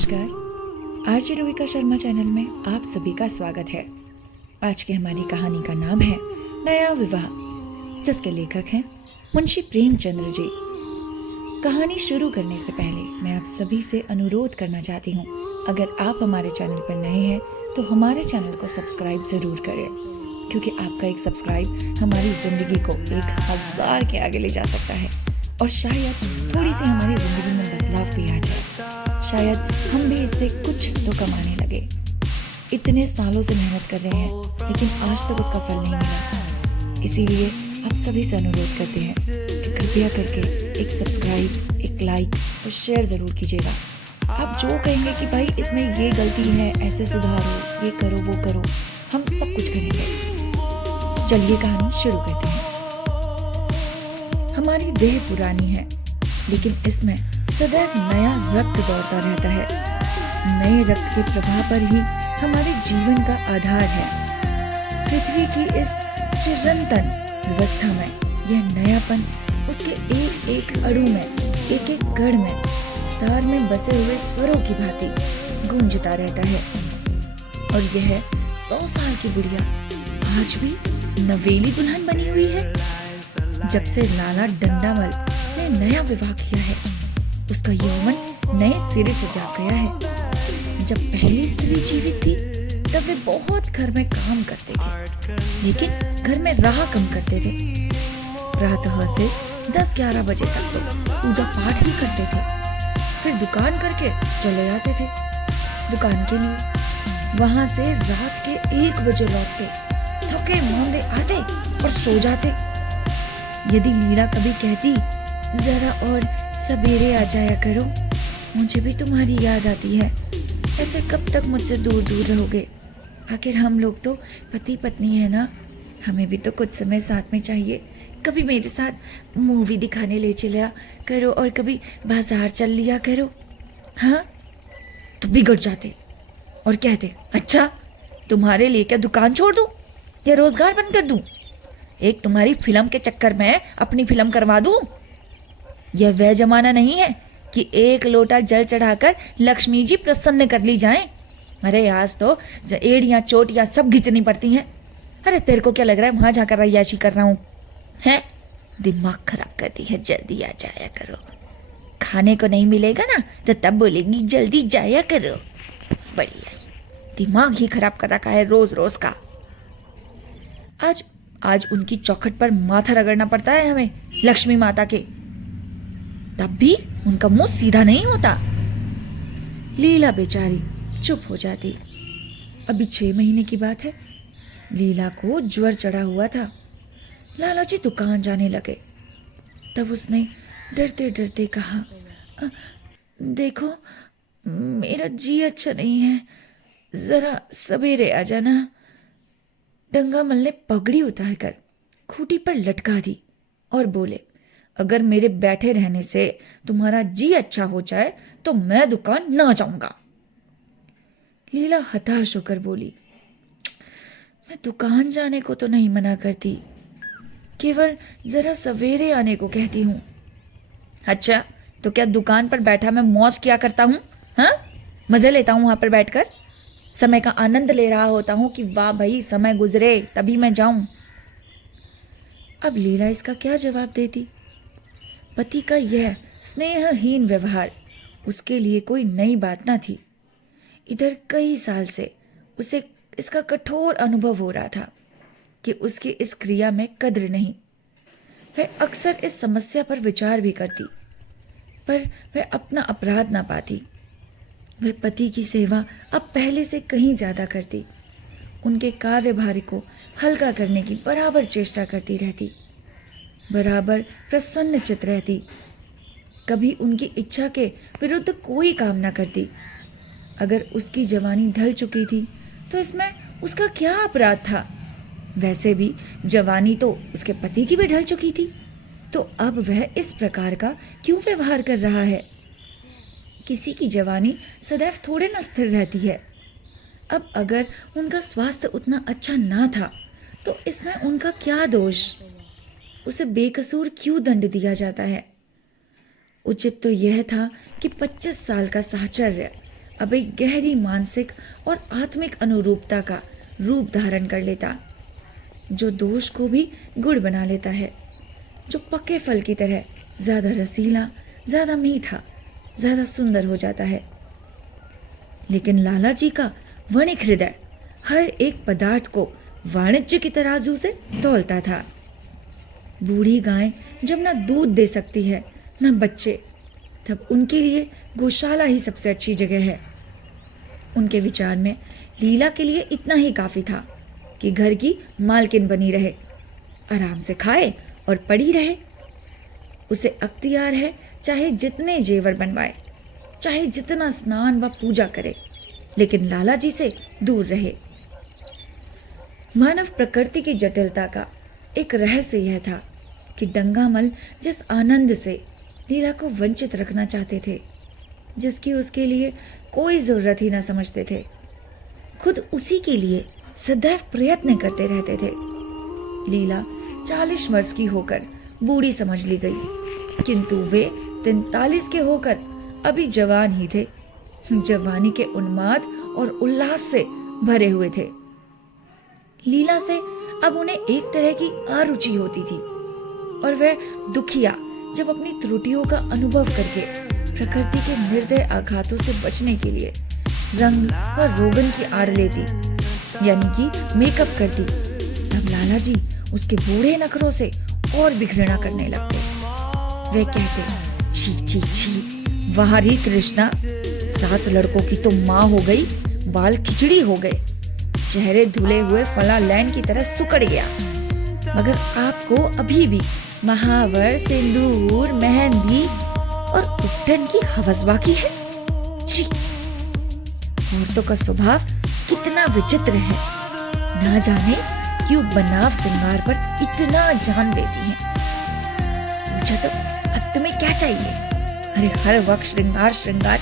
नमस्कार। RJ रोविका Sharma channel में आप सभी का स्वागत है। आज की हमारी कहानी का नाम है नया विवाह, जिसके लेखक हैं मुंशी प्रेमचंद्र जी। कहानी शुरू करने से पहले मैं आप सभी से अनुरोध करना चाहती हूँ, अगर आप हमारे चैनल पर नए हैं तो हमारे चैनल को सब्सक्राइब जरूर करें, क्योंकि आपका एक सब्सक्राइब हमारी जिंदगी को 1000 के आगे ले जा सकता है और शायद थोड़ी सी हमारी जिंदगी में बदलाव भी आ जाए। शायद हम भी इससे कुछ तो कमाने लगे। इतने सालों से मेहनत कर रहे हैं, लेकिन आज तक उसका फल नहीं मिला। इसीलिए आप सभी से अनुरोध करते हैं कि कृपया करके एक सब्सक्राइब, एक लाइक और शेयर जरूर कीजिएगा। आप जो कहेंगे कि भाई इसमें ये गलती है, ऐसे सुधारो, ये करो, वो करो, हम सब कुछ करेंगे। चलिए कहानी शुरू करते हैं। हमारी देह पुरानी है, लेकिन इसमें सदैव नया रक्त दौड़ता रहता है। नए रक्त के प्रभाव पर ही हमारे जीवन का आधार है। पृथ्वी की इस चिरंतन व्यवस्था में यह नयापन उसके एक एक अणु में, एक एक गढ़ में, तार में बसे हुए स्वरों की भांति गूंजता रहता है। और यह 100 साल की बुढ़िया आज भी नवेली दुल्हन बनी हुई है। जब से लाला डंडामल ने नया विवाह किया है, उसका यौवन नए सिरे से जाग गया है। जब पहली स्त्री जीवित थी तब वे बहुत घर में काम करते थे, लेकिन घर में रहा कम करते थे। प्रातः से 10-11 बजे तक तो पूजा पाठ ही करते थे, फिर दुकान करके चले जाते थे दुकान के लिए। वहां से रात के 1 बजे लौटते, थके मांदे आते और सो जाते। यदि लीला कभी कहती, जरा और सवेरे आ जाया करो, मुझे भी तुम्हारी याद आती है, ऐसे कब तक मुझसे दूर दूर रहोगे? आखिर हम लोग तो पति पत्नी है ना, हमें भी तो कुछ समय साथ में चाहिए। कभी मेरे साथ मूवी दिखाने ले चला करो और कभी बाजार चल लिया करो। हाँ, तो बिगड़ जाते और कहते, अच्छा तुम्हारे लिए क्या दुकान छोड़ दूं या रोजगार बंद कर दूं? एक तुम्हारी फिल्म के चक्कर में अपनी फिल्म करवा दूं? यह वह जमाना नहीं है कि एक लोटा जल चढ़ाकर लक्ष्मी जी प्रसन्न कर ली जाएं। अरे आज तो एड़ियां चोटियां सब घिंचनी पड़ती हैं। अरे तेरे को क्या लग रहा है वहां जाकर अय्याशी कर रहा हूं? है दिमाग खराब करती है, जल्दी आ जाया करो। खाने को नहीं मिलेगा ना तो तब बोलेगी जल्दी जाया करो। बढ़िया, दिमाग ही खराब कर रखा है रोज रोज का। आज उनकी चौखट पर माथा रगड़ना पड़ता है हमें, लक्ष्मी माता के, तब भी उनका मुंह सीधा नहीं होता। लीला बेचारी चुप हो जाती। अभी 6 महीने की बात है। लीला को ज्वर चढ़ा हुआ था। लाला जी दुकान जाने लगे। तब उसने डरते डरते कहा, देखो मेरा जी अच्छा नहीं है, जरा सवेरे आ जाना। डंगामल ने पगड़ी उतारकर खूंटी पर लटका दी और बोले, अगर मेरे बैठे रहने से तुम्हारा जी अच्छा हो जाए तो मैं दुकान ना जाऊंगा। लीला हताश होकर बोली, मैं दुकान जाने को तो नहीं मना करती, केवल जरा सवेरे आने को कहती हूँ। अच्छा, तो क्या दुकान पर बैठा मैं मौज किया करता हूँ? हाँ, मजे लेता हूँ वहां पर बैठकर, समय का आनंद ले रहा होता हूँ कि वाह भाई समय गुजरे तभी मैं जाऊं। अब लीला इसका क्या जवाब देती? पति का यह स्नेहहीन व्यवहार उसके लिए कोई नई बात ना थी। इधर कई साल से उसे इसका कठोर अनुभव हो रहा था कि उसकी इस क्रिया में कद्र नहीं। वह अक्सर इस समस्या पर विचार भी करती, पर वह अपना अपराध ना पाती। वह पति की सेवा अब पहले से कहीं ज्यादा करती, उनके कार्यभार को हल्का करने की बराबर चेष्टा करती रहती, बराबर प्रसन्न चित रहती, कभी उनकी इच्छा के विरुद्ध कोई काम न करती। अगर उसकी जवानी ढल चुकी थी तो इसमें उसका क्या अपराध था? वैसे भी जवानी तो उसके पति की भी ढल चुकी थी, तो अब वह इस प्रकार का क्यों व्यवहार कर रहा है? किसी की जवानी सदैव थोड़े न स्थिर रहती है। अब अगर उनका स्वास्थ्य उतना अच्छा ना था तो इसमें उनका क्या दोष? उसे बेकसूर क्यों दंड दिया जाता है? उचित तो यह था कि 25 साल का साहचर्य अब एक गहरी मानसिक और आत्मिक अनुरूपता का रूप धारण कर लेता, जो दोष को भी गुड़ बना लेता है, जो पके फल की तरह ज्यादा रसीला, ज्यादा मीठा, ज्यादा सुंदर हो जाता है। लेकिन लाला जी का वणिक हृदय हर एक पदार्थ को वाणिज्य की तराजू से तौलता था। बूढ़ी गाय जब न दूध दे सकती है न बच्चे, तब उनके लिए गौशाला ही सबसे अच्छी जगह है। उनके विचार में लीला के लिए इतना ही काफी था कि घर की मालकिन बनी रहे, आराम से खाए और पड़ी रहे। उसे अख्तियार है चाहे जितने जेवर बनवाए, चाहे जितना स्नान व पूजा करे, लेकिन लाला जी से दूर रहे। मानव प्रकृति की जटिलता का एक रहस्य यह था कि डंगामल जिस आनंद से लीला को वंचित रखना चाहते थे, जिसकी उसके लिए कोई जरूरत ही न समझते थे, खुद उसी के लिए सदैव प्रयत्न करते रहते थे। लीला 40 वर्ष की होकर बूढ़ी समझ ली गई, किंतु वे 43 के होकर अभी जवान ही थे, जवानी के उन्माद और उल्लास से भरे हुए थे। लीला से अब उन्हें एक तरह की अरुचि होती थी, और वह दुखिया जब अपनी त्रुटियों का अनुभव करके प्रकृति के निर्दय आघातों से बचने के लिए रंग और रोगन की आड़ लेती, यानी कि मेकअप करती, तब लाला जी उसके बूढ़े नखरों से और भी घृणा करने लगते। वे कहते, छी छी छी, वाह रे कृष्णा, 7 लड़कों की तो माँ हो गई, बाल खिचड़ी हो गए, चेहरे धुले हुए फला लैंड की तरह सुकड़ गया, मगर आपको अभी भी महावर, सिंदूर, मेहंदी और उट्टन की हवस बाकी है। छी, औरतों का स्वभाव कितना विचित्र है, ना जाने क्यों बनाव श्रृंगार पर इतना जान देती हैं। पूछा तो अब तुम्हें क्या चाहिए? अरे हर वक्त श्रृंगार श्रृंगार,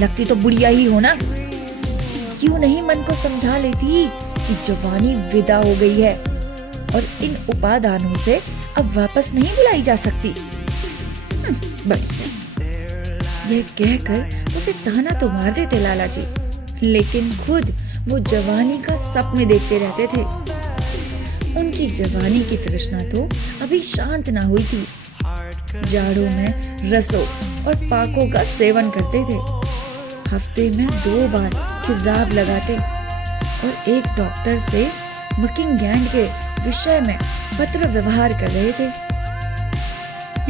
लगती तो बुढ़िया ही हो ना। क्यों नहीं मन को समझा लेती कि जवानी विदा हो गई है और इन उपादानों से अब वापस नहीं बुलाई जा सकती। यह कहकर उसे ताना तो मार देते लाला जी, लेकिन खुद वो जवानी का सपने देखते रहते थे। उनकी जवानी की तृष्णा तो अभी शांत ना हुई थी। जाड़ों में रसों और पाकों का सेवन करते थे, हफ्ते में 2 बार हिजाब लगाते और एक डॉक्टर से मकिंगैंड के विषय में पत्र व्यवहार कर रहे थे।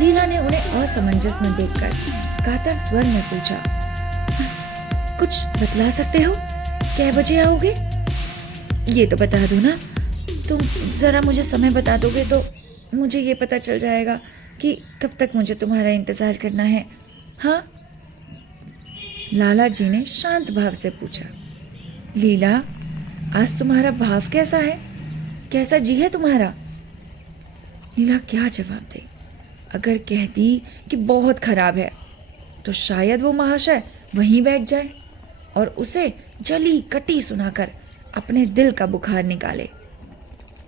लीला ने उन्हें असमंजस में देखकर कातर स्वर में पूछा, कुछ बतला सकते हो? क्या बजे आओगे? ये तो बता दो ना, तुम जरा मुझे समय बता दोगे तो मुझे ये पता चल जाएगा कि कब तक मुझे तुम्हारा इंतजार करना है। हाँ? लाला जी ने शांत भाव से पूछा, लीला, आज तुम्हारा भाव कैसा है? कैसा जी है तुम्हारा? लीला क्या जवाब दे? अगर कहती कि बहुत खराब है तो शायद वो महाशय वहीं बैठ जाए और उसे जली कटी सुनाकर अपने दिल का बुखार निकाले।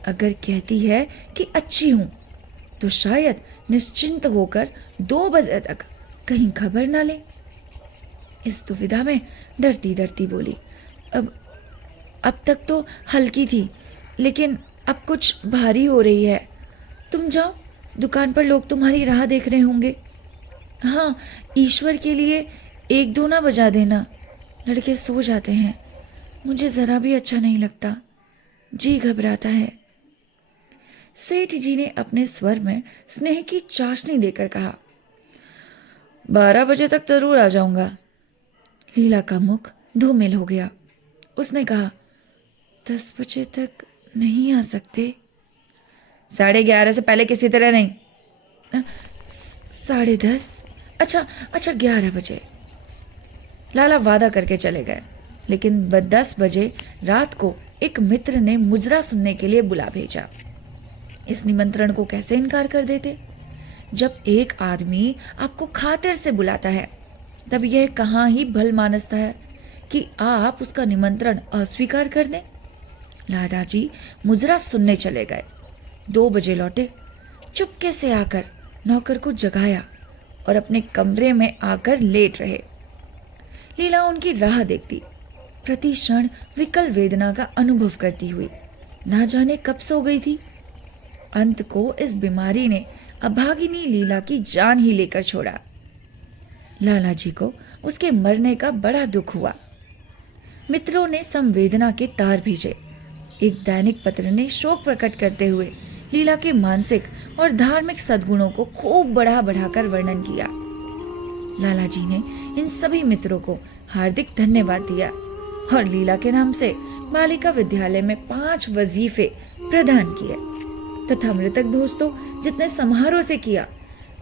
अगर कहती है कि अच्छी हूं तो शायद निश्चिंत होकर 2 बजे तक कहीं खबर ना ले। इस दुविधा में डरती डरती बोली, अब तक तो हल्की थी, लेकिन अब कुछ भारी हो रही है। तुम जाओ, दुकान पर लोग तुम्हारी राह देख रहे होंगे। हाँ, ईश्वर के लिए 1-2 ना बजा देना, लड़के सो जाते हैं। मुझे जरा भी अच्छा नहीं लगता, जी घबराता है। सेठ जी ने अपने स्वर में स्नेह की चाशनी देकर कहा, 12 बजे तक जरूर आ जाऊंगा। लीला का मुख धूमिल हो गया। उसने कहा, 10 बजे तक नहीं आ सकते? 11:30 से पहले किसी तरह नहीं। 10:30? अच्छा 11 बजे। लाला वादा करके चले गए, लेकिन 10 बजे रात को एक मित्र ने मुजरा सुनने के लिए बुला भेजा। इस निमंत्रण को कैसे इनकार कर देते? जब एक आदमी आपको खातिर से बुलाता है, तब यह कहाँ ही भल मानसता है कि आप उसका निमंत्रण अस्वीकार कर दें। लाला जी मुजरा सुनने चले गए। 2 बजे लौटे। चुपके से आकर नौकर को जगाया और अपने कमरे में आकर लेट रहे। लीला उनकी राह देखती, प्रति क्षण विकल वेदना का अनुभव करती हुई ना जाने कब सो गई थी। अंत को इस बीमारी ने अभागिनी लीला की जान ही लेकर छोड़ा। लाला जी को उसके मरने का बड़ा दुख हुआ। मित्रों ने संवेदना के तार भेजे। एक दैनिक पत्र ने शोक प्रकट करते हुए लीला के मानसिक और धार्मिक सद्गुणों को खूब बढ़ा बढ़ाकर वर्णन किया। लाला जी ने इन सभी मित्रों को हार्दिक धन्यवाद दिया और लीला के नाम से बालिका विद्यालय में 5 वजीफे प्रदान किए तथा मृतक भोज तो जितने समारोह से किया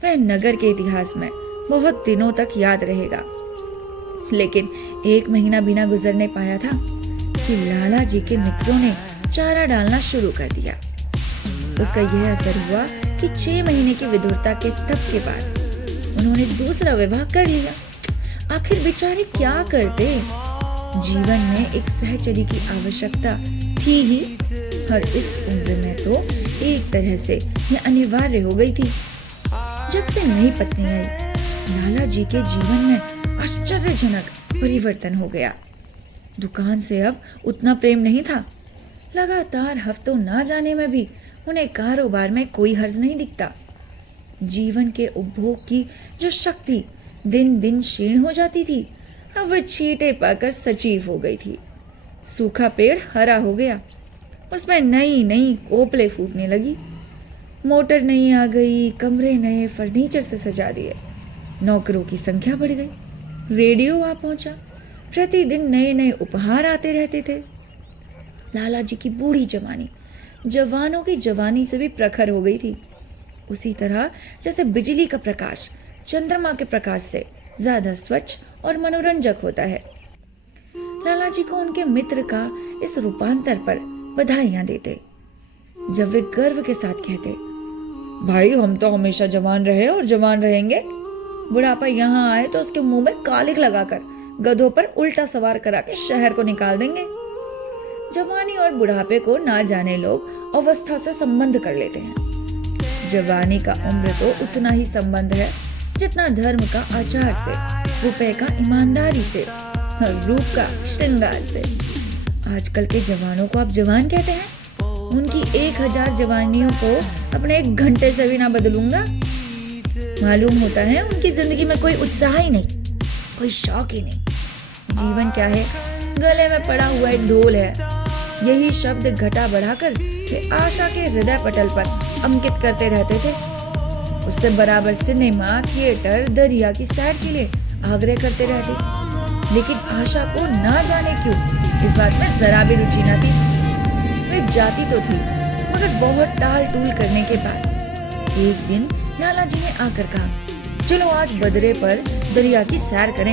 वह नगर के इतिहास में बहुत दिनों तक याद रहेगा। लेकिन 1 महीना भी ना गुजरने पाया था कि लाला जी के मित्रों ने चारा डालना शुरू कर दिया। उसका यह असर हुआ कि 6 महीने की विधुरता के तप के बाद उन्होंने दूसरा विवाह कर लिया। आखिर बेचारे क्या करते? जीवन में एक सहचरी की आवश्यकता थी ही और इस उम्र में तो एक तरह से यह अनिवार्य हो गई थी। जब से नई पत्नी आई, लाला जी के जीवन में आश्चर्यजनक परिवर्तन हो गया। दुकान से अब उतना प्रेम नहीं था। लगातार हफ्तों ना जाने में भी उन्हें कारोबार में कोई हर्ज नहीं दिखता। जीवन के उपभोग की जो शक्ति दिन दिन क्षीण हो जाती थी, अब वह छींटे पाकर सजीव हो गई थी। सूखा पेड़ हरा हो गया, उसमें नई नई कोपले फूटने लगी। मोटर नई आ गई, कमरे नए फर्नीचर से सजा दिए, नौकरों की संख्या बढ़ गई, रेडियो आ पहुंचा, प्रतिदिन नए नए उपहार आते रहते थे। लाला जी की बूढ़ी जवानी जवानों की जवानी से भी प्रखर हो गई थी। उसी तरह जैसे बिजली का प्रकाश चंद्रमा के प्रकाश से ज्यादा स्वच्छ और मनोरंजक होता है। लाला जी को उनके मित्र का इस रूपांतर पर बधाइयां देते, जब वे गर्व के साथ कहते, भाई हम तो हमेशा जवान रहे और जवान रहेंगे। बुढ़ापा यहाँ आए तो उसके मुंह में कालिख लगाकर गधों पर उल्टा सवार करा के शहर को निकाल देंगे। जवानी और बुढ़ापे को ना जाने लोग अवस्था से संबंध कर लेते हैं। जवानी का उम्र तो उतना ही संबंध है जितना धर्म का आचार से, रुपए का ईमानदारी से और रूप का श्रृंगार से। आजकल के जवानों को आप जवान कहते हैं? उनकी 1000 जवानियों को अपने 1 घंटे से भी ना बदलूंगा। मालूम होता है उनकी जिंदगी में कोई उत्साह ही नहीं, कोई शौक ही नहीं। जीवन क्या है? गले में पड़ा हुआ एक ढोल है। यही शब्द घटा बढ़ाकर वे आशा के हृदय पटल पर अंकित करते रहते थे। उससे बराबर सिनेमा, थिएटर, दरिया की सैर के लिए आग्रह करते रहते। लेकिन आशा को ना जाने क्यों इस बात में जरा भी रुचि न थी। वे जाती तो थी, मगर बहुत टाल टूल करने के बाद एक दिन लाला जी ने आकर कहा, चलो आज बदरे पर दरिया की सैर करें।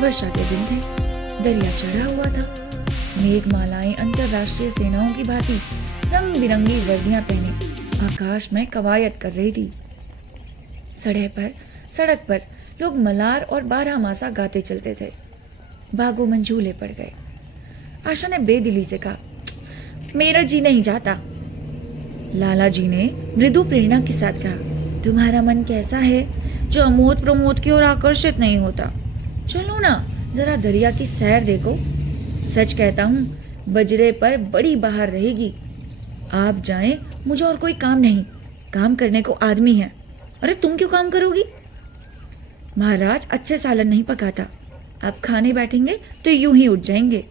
वर्षा के दिन थे, दरिया चढ़ा हुआ था। मेघमालाएं अंतरराष्ट्रीय सेनाओं की भांति रंग बिरंगी वर्दियां पहने आकाश में कवायद कर रही थी। सड़क पर लोग मलार और 12 मासा गाते चलते थे। बागों में झूले पड़ गए। आशा ने बेदिली से कहा, मेरा जी नहीं जाता। लाला जी ने मृदु प्रेरणा के साथ कहा, तुम्हारा मन कैसा है जो अमोद प्रमोद की ओर आकर्षित नहीं होता? चलो ना, जरा दरिया की सैर देखो। सच कहता हूँ, बजरे पर बड़ी बहार रहेगी। आप जाएं, मुझे और कोई काम नहीं, काम करने को आदमी है। अरे तुम क्यों काम करोगी? महाराज अच्छे सालन नहीं पकाता, आप खाने बैठेंगे तो यूं ही उठ जाएंगे।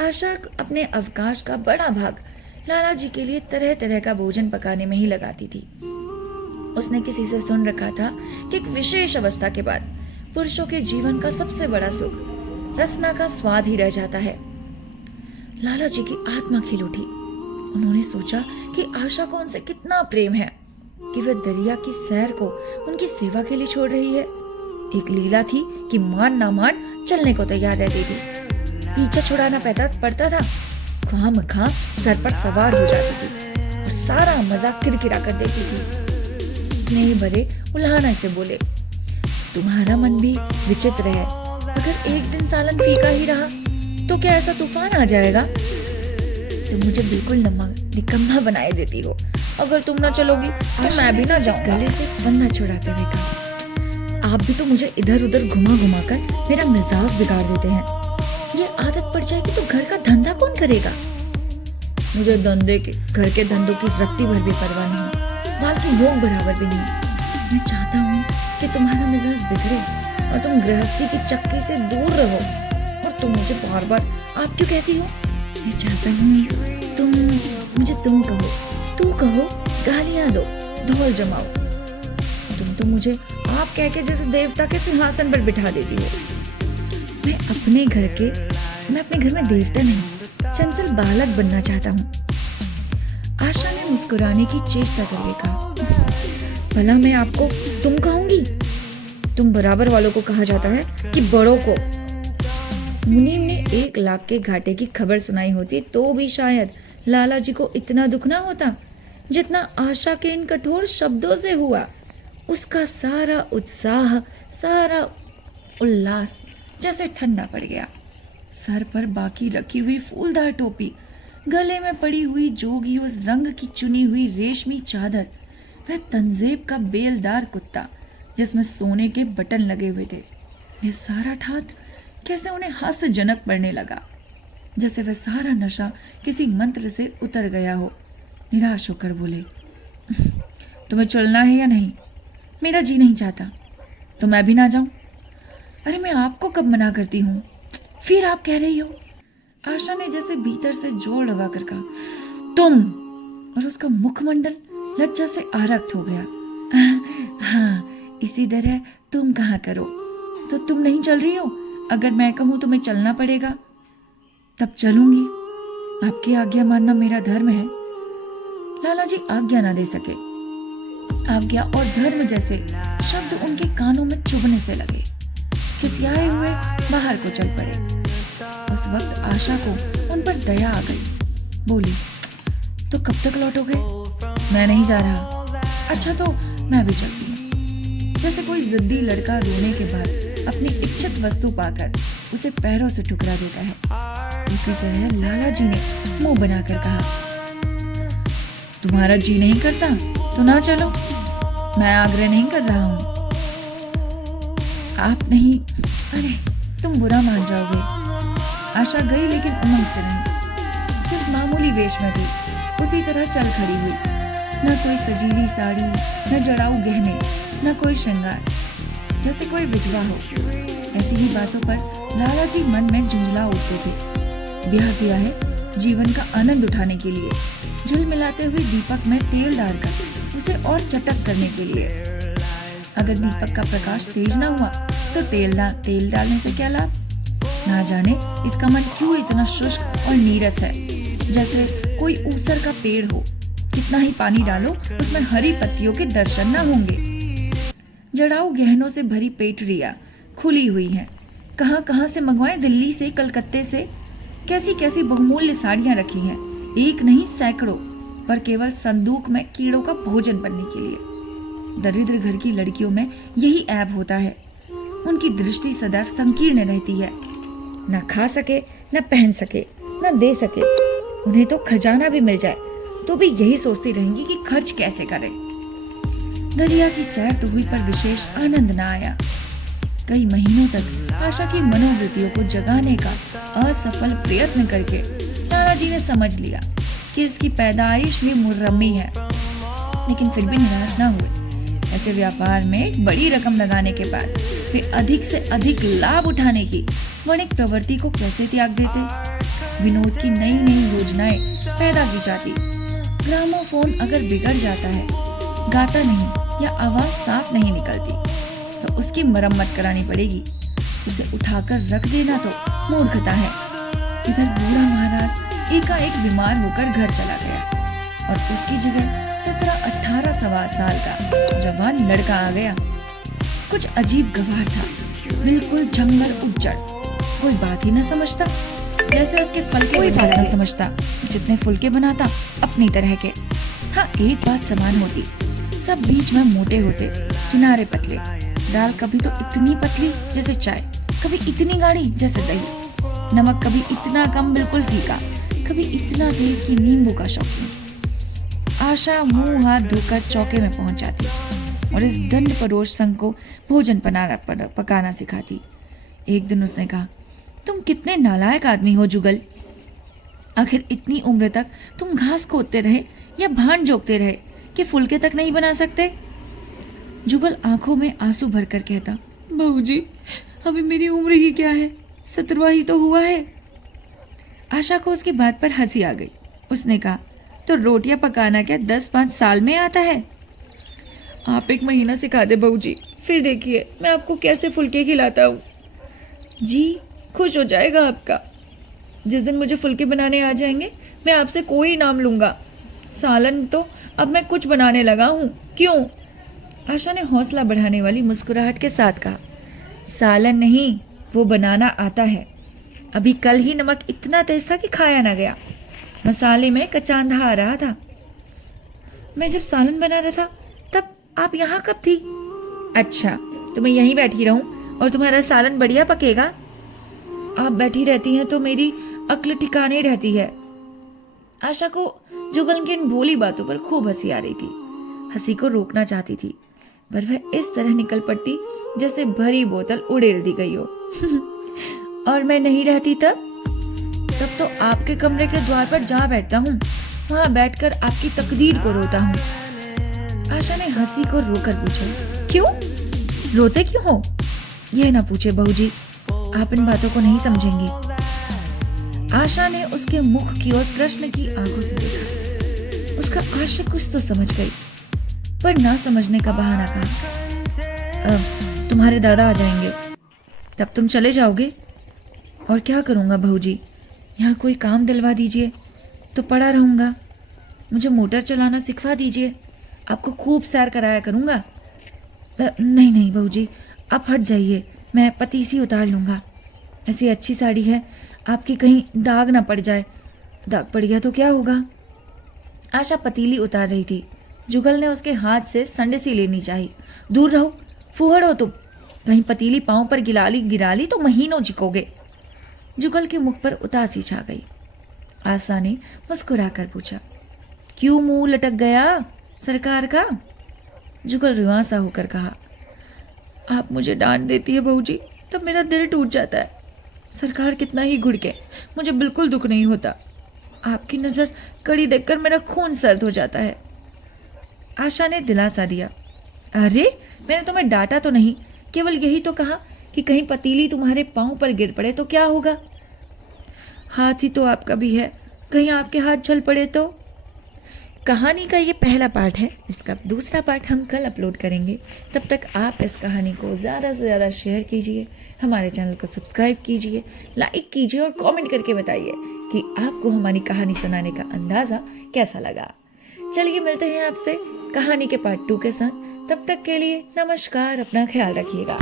आशा अपने अवकाश का बड़ा भाग लाला जी के लिए तरह तरह का भोजन पकाने में ही लगाती थी। उसने किसी से सुन रखा था कि एक विशेष अवस्था के बाद पुरुषों के जीवन का सबसे बड़ा सुख रसना का स्वाद ही रह जाता है। लाला जी की आत्मा खिल उठी। उन्होंने सोचा कि आशा को उनसे कितना प्रेम है कि वह दरिया की सैर को उनकी सेवा के लिए छोड़ रही है। एक लीला थी कि मान ना मान चलने को तैयार रहती थी। पीछा छुड़ाना पड़ता था, खामखा सर पर सवार हो जाती थी और सारा मजा किरकिरा कर देती थी। स्नेह भरे उल्हाना से बोले, तुम्हारा मन भी विचित्र है। अगर एक दिन सालन फीका ही रहा तो क्या ऐसा तूफान आ जाएगा? तुम मुझे बिल्कुल निकम्मा बनाए देती हो। अगर तुम ना चलोगी तो मैं भी ना जाऊं। गले से बंधा छुड़ाते हुए कहा, आप भी तो मुझे इधर उधर घुमा घुमा कर मेरा मिजाज बिगाड़ देते हैं। ये आदत पड़ जाएगी तो घर का धंधा कौन करेगा? मुझे धंधे के घर के धंधों की रत्ती भर भी परवाह नहीं, बाल की नोक बराबर भी नहीं। मैं चाहता हूँ कि तुम्हारा मिजाज बिगड़े और तुम गृहस्थी की चक्की से दूर रहो। और तुम मुझे बार बार आप क्यों कहती हो? मैं चाहता हूँ तुम मुझे तुम कहो, तू कहो, गालियां दो, धौल जमाओ। तुम तो मुझे आप कह के जैसे देवता के सिंहासन पर बिठा देती हो। मैं अपने घर में देवता नहीं, चंचल बालक बनना चाहता हूँ। आशा ने मुस्कुराने की चेष्टा करके कहा, भला मैं आपको तुम कहूंगी? तुम बराबर वालों को कहा जाता है कि बड़ों को। मुनीम ने 1 लाख के घाटे की खबर सुनाई होती तो भी शायद लाला जी को इतना दुख ना होता जितना आशा के इन कठोर शब्दों से हुआ। उसका सारा उत्साह, सारा उल्लास जैसे ठंडा पड़ गया। सर पर बाकी रखी हुई फूलदार टोपी, गले में पड़ी हुई जोगी उस रंग की चुनी हुई रेशमी चादर, वह तंजेब का बेलदार कुत्ता जिसमें सोने के बटन लगे हुए थे, यह सारा ठाट कैसे उन्हें हास्यजनक पड़ने लगा, जैसे वह सारा नशा किसी मंत्र से उतर गया हो। निराश होकर बोले, तुम्हें चलना है या नहीं? मेरा जी नहीं चाहता। तो मैं भी ना जाऊं? अरे मैं आपको कब मना करती हूँ, फिर आप कह रही हो। आशा ने जैसे भीतर से जोर लगा कर कहा, तुम, और उसका मुखमंडल लज्जा से आरक्त हो गया। हाँ, इसी तरह तुम कहा करो। तो तुम नहीं चल रही हो? अगर मैं कहूं तुम्हें चलना पड़ेगा तब चलूंगी। आपकी आज्ञा मानना मेरा धर्म है। लाला जी आज्ञा ना दे सके। आज्ञा और धर्म जैसे शब्द उनके कानों में चुभने से लगे। खिसियाए हुए बाहर को चल पड़े। उस वक्त आशा को उन पर दया आ गई। बोली, तो कब तक लौटोगे? मैं नहीं जा रहा। अच्छा तो मैं भी चलती हूँ। जैसे कोई जिद्दी लड़का रोने के बाद अपनी इच्छित वस्तु पाकर उसे पैरों से ठुकरा देता है, उसी तरह लाला जी ने मुंह बनाकर कहा, तुम्हारा जी नहीं करता तो ना चलो। मैं आग्रह नहीं कर रहा हूँ। आप नहीं, अरे तुम बुरा मान जाओगे। आशा गई लेकिन उमंग से नहीं। सिर्फ मामूली वेश में थी, उसी तरह चल खड़ी हुई। न कोई सजीली साड़ी, न जड़ाऊ गहने, न कोई श्रृंगार, जैसे कोई विधवा हो। ऐसी ही बातों पर लाला जी मन में झुंझला उठते थे। ब्याह किया है जीवन का आनंद उठाने के लिए, झिलमिलाते हुए दीपक में तेल डालकर उसे और चटक करने के लिए। अगर दीपक का प्रकाश तेज ना हुआ तो तेल डालने से क्या लाभ? ना जाने इसका मन क्यों इतना शुष्क और नीरस है, जैसे कोई ऊसर का पेड़ हो। कितना ही पानी डालो उसमें हरी पत्तियों के दर्शन ना होंगे। जड़ाऊ गहनों से भरी पेटरियां खुली हुई हैं। कहां कहां से मंगवाए, दिल्ली से, कलकत्ते से। कैसी कैसी बहुमूल्य साड़ियां रखी हैं, एक नहीं सैकड़ों, पर केवल संदूक में कीड़ों का भोजन बनने के लिए। दरिद्र घर की लड़कियों में यही ऐब होता है, उनकी दृष्टि सदैव संकीर्ण रहती है। न खा सके, न पहन सके, न दे सके। उन्हें तो खजाना भी मिल जाए तो भी यही सोचती रहेंगी कि खर्च कैसे करें। दरिया की सैर तो हुई पर विशेष आनंद न आया। कई महीनों तक आशा की मनोवृत्तियों को जगाने का असफल प्रयत्न करके लाला जी ने समझ लिया कि इसकी पैदाइश ही मुर्रमी है, लेकिन फिर भी निराश न हुए। ऐसे व्यापार में एक बड़ी रकम लगाने के बाद वे अधिक से अधिक लाभ उठाने की वणिक प्रवृत्ति को कैसे त्याग देते? विनोद की नई नई योजनाएं पैदा की जाती। ग्रामोफोन अगर बिगड़ जाता है, गाता नहीं या आवाज साफ नहीं निकलती, तो उसकी मरम्मत करानी पड़ेगी। उसे उठाकर रख देना तो मूर्खता है। इधर बूढ़ा महाराज एकाएक बीमार होकर घर चला गया और उसकी जगह 17-18 साल का जवान लड़का आ गया। कुछ अजीब गवार था, बिल्कुल जंगल उज्जड़। कोई बात ही न समझता, जैसे उसके फलके कोई बात न समझता, जितने फुलके बनाता अपनी तरह के। हाँ, एक बात समान होती, सब बीच में मोटे होते, किनारे पतले। दाल कभी तो इतनी पतली जैसे चाय, कभी इतनी गाढ़ी जैसे दही। नमक कभी इतना कम बिल्कुल फीका, कभी इतना तेज कि नींबू का शौकीन। आशा मुंह हाथ धोकर चौके में पहुंच जाती। और इस दंड परोश संघ को भोजन पकाना सिखाती। एक दिन उसने कहा, तुम कितने नालायक आदमी हो जुगल। आखिर इतनी उम्र तक तुम घास खोदते रहे या भांड जोतते रहे कि फुलके तक नहीं बना सकते। जुगल आंखों में आंसू भरकर कहता, बाबूजी, अभी मेरी उम्र ही क्या है, 17वां ही तो हुआ है। आशा को उसकी बात पर हंसी आ गई। उसने कहा, तो रोटियां पकाना क्या 10-5 साल में आता है? आप 1 महीना सिखा दे बाबूजी, फिर देखिए मैं आपको कैसे फुलके खिलाता हूँ। जी खुश हो जाएगा आपका। जिस दिन मुझे फुलके बनाने आ जाएंगे मैं आपसे कोई इनाम लूँगा। सालन तो अब मैं कुछ बनाने लगा हूँ। क्यों? आशा ने हौसला बढ़ाने वाली मुस्कुराहट के साथ कहा, सालन नहीं, वो बनाना आता है। अभी कल ही नमक इतना तेज था कि खाया ना गया। मसाले में कचांधा आ रहा था। मैं जब सालन बना रहा था तब आप यहाँ कब थी? अच्छा, तो मैं यहीं बैठी रहूं और तुम्हारा सालन बढ़िया पकेगा? आप बैठी रहती हैं तो मेरी अक्ल ठिकाने रहती है। आशा को जुगल की इन भोली बातों पर खूब हंसी आ रही थी। हंसी को रोकना चाहती थी, पर वह इस तरह निकल पड़ती जैसे भरी बोतल उड़ेल दी गई हो। और मैं नहीं रहती तब तो आपके कमरे के द्वार पर जा बैठता हूँ, वहां बैठकर आपकी तकदीर को रोता हूँ। आशा ने हंसी को रोकर पूछा, क्यों रोते क्यों हो? यह ना पूछे बहूजी, आप इन बातों को नहीं समझेंगी। आशा ने उसके मुख की ओर प्रश्न की आंखों से देखा। उसका आशिक कुछ तो समझ गई, पर ना समझने का बहाना कहा, तुम्हारे दादा आ जाएंगे, तब तुम चले जाओगे? और क्या करूंगा बहूजी, यहाँ कोई काम दिलवा दीजिए तो पड़ा रहूंगा। मुझे मोटर चलाना सिखवा दीजिए, आपको खूब सैर कराया करूंगा। नहीं नहीं बहूजी, आप हट जाइए, मैं पतीसी उतार लूंगा। ऐसी अच्छी साड़ी है, आपकी कहीं दाग ना पड़ जाए। दाग पड़ गया तो क्या होगा? आशा पतीली उतार रही थी। जुगल ने उसके हाथ से संडसी लेनी चाहिए। दूर रहो, फूहड़ हो तुम, कहीं पतीली पांव पर गिरा ली तो महीनों जिकोगे। जुगल के मुख पर उदासी छा गई। आशा ने मुस्कुराकर पूछा, क्यों मुंह लटक गया सरकार का? जुगल रुआंसा होकर कहा, आप मुझे डांट देती है बहूजी, तब मेरा दिल टूट जाता है। सरकार कितना ही घुड़के, मुझे बिल्कुल दुख नहीं होता। आपकी नजर कड़ी देखकर मेरा खून सर्द हो जाता है। आशा ने दिलासा दिया, अरे मैंने तुम्हें डांटा तो नहीं, केवल यही तो कहा कि कहीं पतीली तुम्हारे पांव पर गिर पड़े तो क्या होगा? हाथ ही तो आपका भी है, कहीं आपके हाथ जल पड़े तो? कहानी का ये पहला पार्ट है, इसका दूसरा पार्ट हम कल अपलोड करेंगे। तब तक आप इस कहानी को ज़्यादा से ज़्यादा शेयर कीजिए, हमारे चैनल को सब्सक्राइब कीजिए, लाइक कीजिए और कमेंट करके बताइए कि आपको हमारी कहानी सुनाने का अंदाज़ा कैसा लगा। चलिए मिलते हैं आपसे कहानी के पार्ट 2 के साथ। तब तक के लिए नमस्कार, अपना ख्याल रखिएगा।